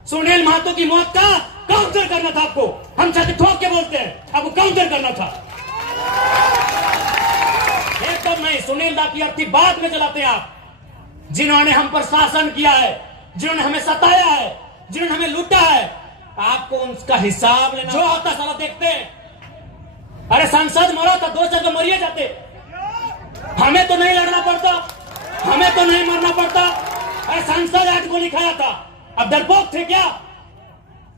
सुनील महतो की मौत का काउंटर करना था आपको। हम छाती ठोक के बोलते हैं, आपको काउंटर करना था। एकदम नहीं, सुनील दा की अर्थी बाद में चलाते हैं आप। जिन्होंने हम पर शासन किया है, जिन्होंने हमें सताया है, जिन्होंने हमें लूटा है, आपको उसका हिसाब लेना। जो होता साला देखते हैं। अरे सांसद मरा था, 2 जगह मरिए जाते। हमें तो नहीं लड़ना पड़ता, हमें तो नहीं मरना पड़ता। अरे सांसद आज गोली खाया था, अब डरपोक थे क्या?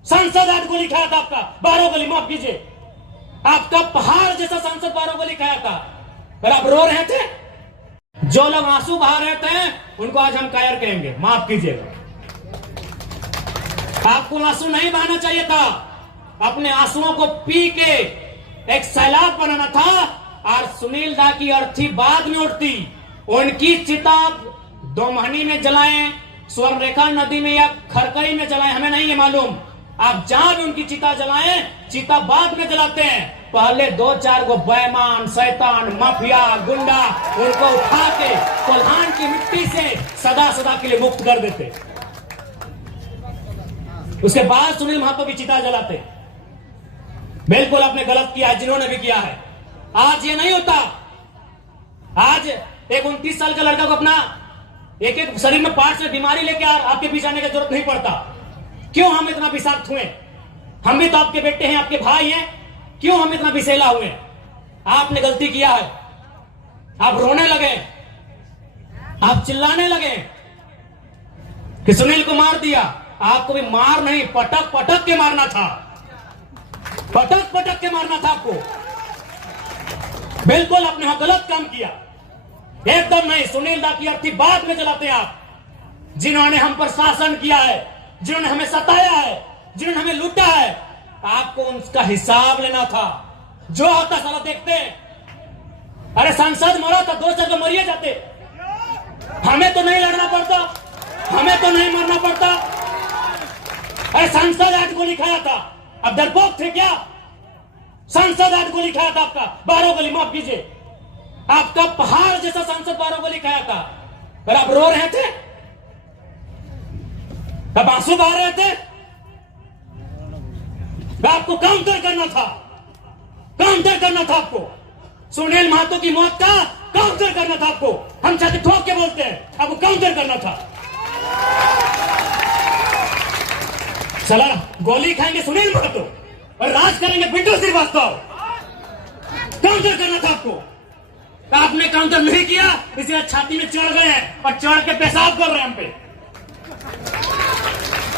सांसद आज गोली खाया था आपका, 12 गोली, माफ कीजिए, आपका पहाड़ जैसा सांसद 12 गोली खाया था, पर आप रो रहे थे। जो लोग आंसू बहा रहे थे उनको आज हम कायर कहेंगे, माफ कीजिएगा। आपको आंसू नहीं बहाना चाहिए था, अपने आंसुओं को पी के एक सैलाब बनाना था। और सुनील दा की अर्थी बाद में उठती, उनकी चिता दोमहनी में जलाएं, स्वर्णरेखा नदी में या खरकई में जलाएं, हमें नहीं है मालूम। आप जहां भी उनकी चिता जलाएं, चिता बाद में जलाते हैं। पहले 2-4 गो बेईमान, शैतान, माफिया, गुंडा, उनको उठा के कोल्हान की मिट्टी से सदा सदा के लिए मुक्त कर देते। उसके बाद सुनील महतो की चिता जलाते। बिल्कुल आपने गलत किया है, जिन्होंने भी किया है। आज ये नहीं होता। आज एक 29 साल का लड़का को अपना एक शरीर में पार्ट से बीमारी लेके आपके पीछे आने की जरूरत नहीं पड़ता। क्यों हम इतना विषाक्त हुए? हम भी तो आपके बेटे हैं, आपके भाई हैं, क्यों हम इतना विषैला हुए? आपने गलती किया है, आप रोने लगे, आप चिल्लाने लगे कि सुनील को मार दिया। आपको भी मार नहीं, पटक पटक के मारना था, पटक पटक के मारना था आपको। बिल्कुल आपने वहां गलत काम किया। एकदम नहीं, सुनील दा की अर्थी बाद में चलाते हैं आप। जिन्होंने हम पर शासन किया है, जिन्होंने हमें सताया है, जिन्होंने हमें लूटा है, आपको उसका हिसाब लेना था। जो होता साला देखते। अरे सांसद मरा था, 2 जगह मरिए जाते। हमें तो नहीं लड़ना पड़ता, हमें तो नहीं मरना पड़ता। अरे सांसद आज गोली खाया था, अब डरपोक थे क्या? सांसद आज गोली खाया था आपका, 12 गोली, माफ कीजिए, आपका पहाड़ जैसा सांसद 12 गोली खाया था, पर आप रो रहे थे, अब आंसू बहा रहे थे। आपको काउंटर करना था, काउंटर करना था आपको। सुनील महतो की मौत का काउंटर करना था आपको। हम छाती ठोक के बोलते हैं, आपको काउंटर करना था। चला गोली खाएंगे सुनील महतो और राज करेंगे पिंटू श्रीवास्तव। काउंटर करना था आपको, आपने काउंटर नहीं किया, इसलिए छाती में चढ़ गए हैं और चढ़ के पेशाब कर रहे हैं हम पे,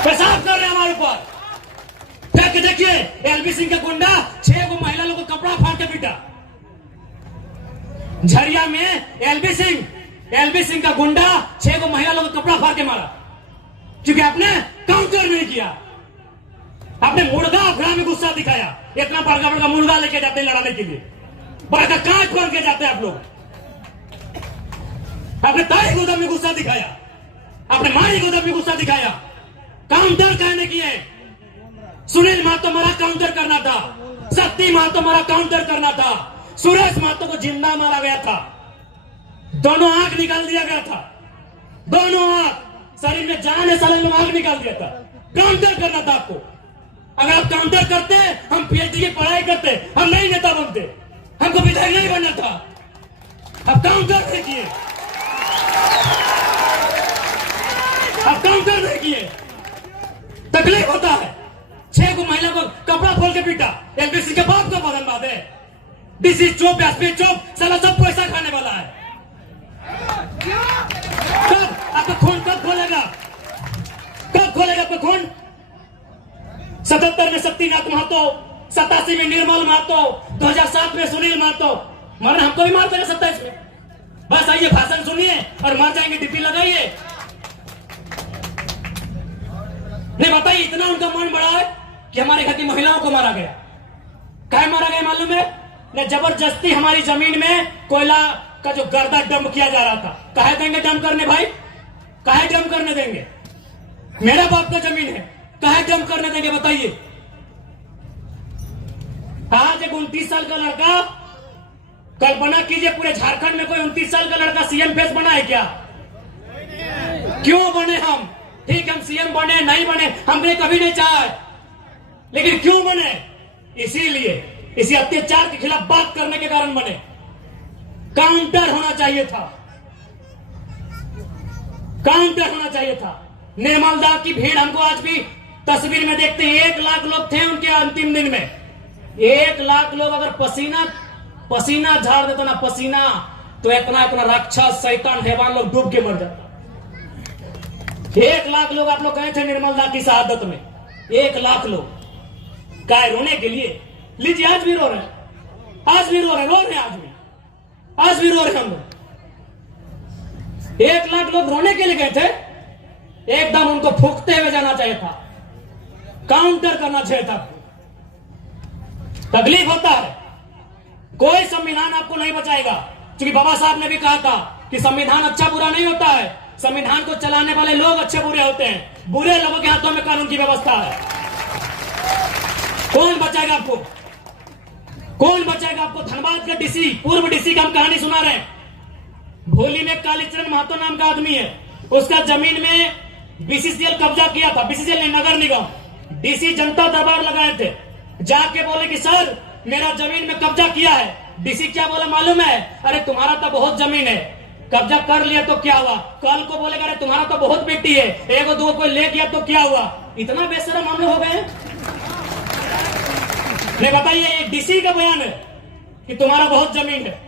पेशाब कर रहे हैं हमारे ऊपर। फिर देखिए एलबी सिंह का गुंडा 6 गो महिला लोगों को कपड़ा फाड़ के पीटा। झरिया में एलबी सिंह का गुंडा 6 गो महिला लोगों को कपड़ा फाड़ के मारा, क्योंकि आपने काउंटर नहीं किया। आपने मुर्गा अफरा में गुस्सा दिखाया। इतना बड़का बड़का मुर्गा लेके जाते हैं लड़ाने के लिए, बड़का कांच खोल के जाते हैं आप लोग। आपने ताई गोदम में गुस्सा दिखाया, आपने मारी गोदम में गुस्सा दिखाया। काउंटर कहने की है। सुनील महतो मरा, काउंटर करना था। शक्ति महतो मरा, काउंटर करना था। सुरेश महतो को जिंदा मारा गया था, दोनों आंख निकाल दिया गया था, दोनों आंख, शरीर में जान है, साले आंख निकाल दिया था। काउंटर करना था आपको। अगर आप काउंटर करते, हम पीएचडी की पढ़ाई करते, हम नहीं नेता बनते, हमको विधायक नहीं बनना था। अब काउंटर नहीं किए, अब काउंटर नहीं किए, तकलीफ होता है। 6 को महिला को कपड़ा खोल के पीटा, एलबीसी के बाप का बदनबाद है। डीसी चुप, एसपी चुप, साला सब पैसा खाने वाला है। कब आपका खून कब खोलेगा? कब खोलेगा आपका खून? 77 में शक्तिनाथ महतो, 87 में निर्मल महतो, 2007 में सुनील महतो। मरना हमको भी मार देगा 27 में। बस आइए, भाषण सुनिए और मर जाएंगे, डीपी लगाइए। नहीं बताइए, इतना उनका मन बड़ा है कि हमारे घर की महिलाओं को मारा गया। क्या मारा गया मालूम है? ने जबरदस्ती हमारी जमीन में कोयला का जो गर्दा डंप किया जा रहा था। काहे देंगे डंप करने भाई? काहे डंप करने देंगे? मेरा बाप का जमीन है, काहे डंप करने देंगे बताइए? आज एक 29 साल का लड़का, कल्पना कीजिए पूरे झारखंड में कोई 29 साल का लड़का सीएम फेस बना है क्या? क्यों बने हम? ठीक, हम सीएम बने नहीं बने हमने कभी नहीं चाहा है, लेकिन क्यों बने? इसीलिए इसी अत्याचार के खिलाफ बात करने के कारण बने। काउंटर होना चाहिए था, काउंटर होना चाहिए था। निर्मल दा की भीड़ हमको आज भी तस्वीर में देखते हैं, 1 लाख लोग थे उनके अंतिम दिन में। 1 लाख लोग अगर पसीना झाड़ देता ना, पसीना, तो इतना राक्षस शैतान हैवान लोग डूब के मर जाता। 1 लाख लोग आप लोग गए थे निर्मल दा की शहादत में, 1 लाख लोग काय रोने के लिए। लीजिए आज भी रो रहे हैं, आज भी रो रहे हैं, आज भी रो रहे हैं हम लोग। 1 लाख लोग रोने के लिए गए थे, एकदम उनको फूंकते हुए जाना चाहिए था, काउंटर करना चाहिए था। तकलीफ होता है, कोई संविधान आपको नहीं बचाएगा, क्योंकि बाबा साहब ने भी कहा था कि संविधान अच्छा बुरा नहीं होता है, संविधान को चलाने वाले लोग अच्छे बुरे होते हैं, बुरे लोगों के हाथों में कानून की व्यवस्था है। कौन बचाएगा आपको? कौन बचाएगा आपको? धनबाद के डीसी, पूर्व डीसी का हम कहानी सुना रहे हैं। भोली में कालीचरण महतो नाम का आदमी है, उसका जमीन में बीसीसीएल कब्जा किया था, बीसीसीएल ने, नगर निगम। डीसी जनता दरबार लगाए थे, जाके बोले कि सर मेरा जमीन में कब्जा किया है। डीसी क्या बोला मालूम है? अरे तुम्हारा तो बहुत जमीन है, कब्जा कर लिया तो क्या हुआ? कल को बोलेगा अरे तुम्हारा तो बहुत बेटी है, 1-2 कोई ले गया तो क्या हुआ? इतना बेशरम हम लोग हो गए। नहीं बताइए, ये डीसी का बयान है कि तुम्हारा बहुत जमीन है।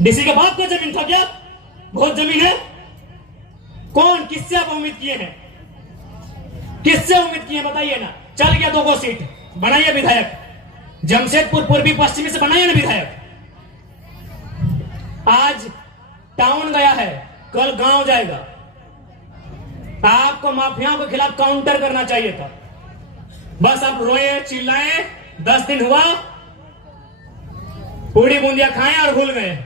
डीसी के बाप का जमीन था क्या? बहुत जमीन है? कौन, किससे आप उम्मीद किए हैं? किससे उम्मीद किए बताइए ना। चल गया 2 सीट, बनाइए विधायक, जमशेदपुर पूर्वी पश्चिमी से बनाइए ना विधायक। आज टाउन गया है, कल गांव जाएगा। आपको माफियाओं के खिलाफ काउंटर करना चाहिए था। बस आप रोए चिल्लाए, 10 दिन हुआ, पूरी बूंदिया खाएं और भूल गए।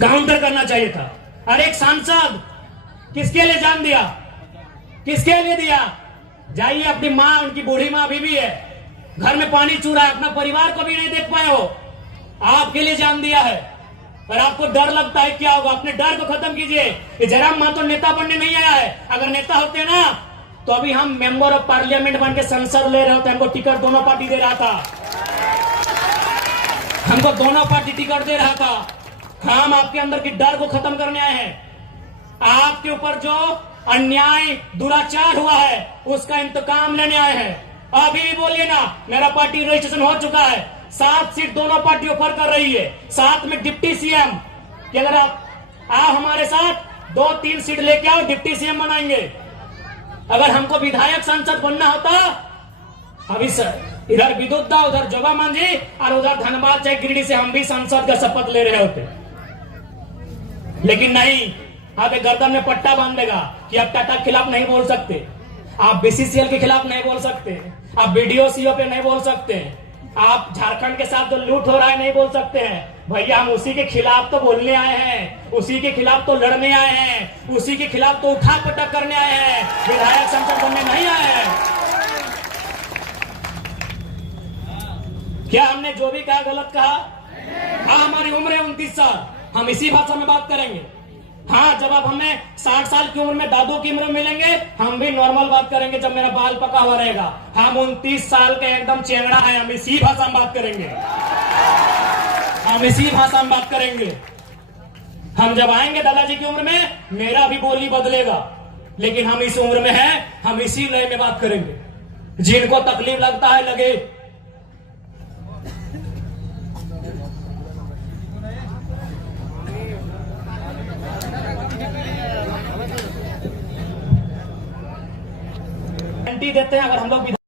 काउंटर करना चाहिए था। अरे एक सांसद किसके लिए जान दिया? किसके लिए दिया? जाइए, अपनी माँ, उनकी बूढ़ी माँ बीवी है, घर में पानी चूरा है, अपना परिवार को भी नहीं देख पाए हो, आपके लिए जान दिया है। और आपको डर लगता है क्या होगा? अपने डर को खत्म कीजिए। जयराम महतो नेता बनने नहीं आया है, अगर नेता होते ना तो अभी हम मेंबर ऑफ पार्लियामेंट बन के संसद ले रहे होते। हमको टिकट दोनों पार्टी दे रहा था, हमको दोनों पार्टी टिकट दे रहा था। हम आपके अंदर की डर को खत्म करने आए हैं। आपके ऊपर जो अन्याय दुराचार हुआ है उसका इंतकाम लेने आए हैं। अभी भी बोलिए ना, मेरा पार्टी रजिस्ट्रेशन हो चुका है, 7 सीट दोनों पार्टी ऑफर कर रही है, साथ में डिप्टी सीएम कि अगर आप हमारे साथ 2-3 सीट लेके आओ, डिप्टी सीएम बनाएंगे। अगर हमको विधायक सांसद बनना होता, अभी सर इधर विद्युत दा, उधर जोगा मांझी और उधर धनबाद चाहे गिरिडीह से हम भी सांसद का शपथ ले रहे होते। लेकिन नहीं, आप एक गर्दन में पट्टा बांध देगा कि आप टाटा के खिलाफ नहीं बोल सकते, आप बीसीसीएल के खिलाफ नहीं बोल सकते, आप बीडीओ सीओ पे नहीं बोल सकते, आप झारखंड के साथ जो लूट हो रहा है नहीं बोल सकते हैं। भैया हम उसी के खिलाफ तो बोलने आए हैं, उसी के खिलाफ तो लड़ने आए हैं, उसी के खिलाफ तो उठा पटक करने आए हैं, विधायक सांसद बनने नहीं आए हैं। क्या हमने जो भी कहा गलत कहा? हाँ, हमारी उम्र है 29 साल, हम इसी भाषा में बात करेंगे। हाँ, जब आप हमें 60 साल की उम्र में दादू की उम्र में मिलेंगे, हम भी नॉर्मल बात करेंगे जब मेरा बाल पका हुआ रहेगा। हम 29 साल के एकदम चेंगड़ा है, हम इसी भाषा में बात करेंगे, हम इसी भाषा में बात करेंगे। हम जब आएंगे दादाजी की उम्र में, मेरा भी बोली बदलेगा, लेकिन हम इस उम्र में हैं, हम इसी लय में बात करेंगे। जिनको तकलीफ लगता है लगे। गारंटी देते हैं अगर हम लोग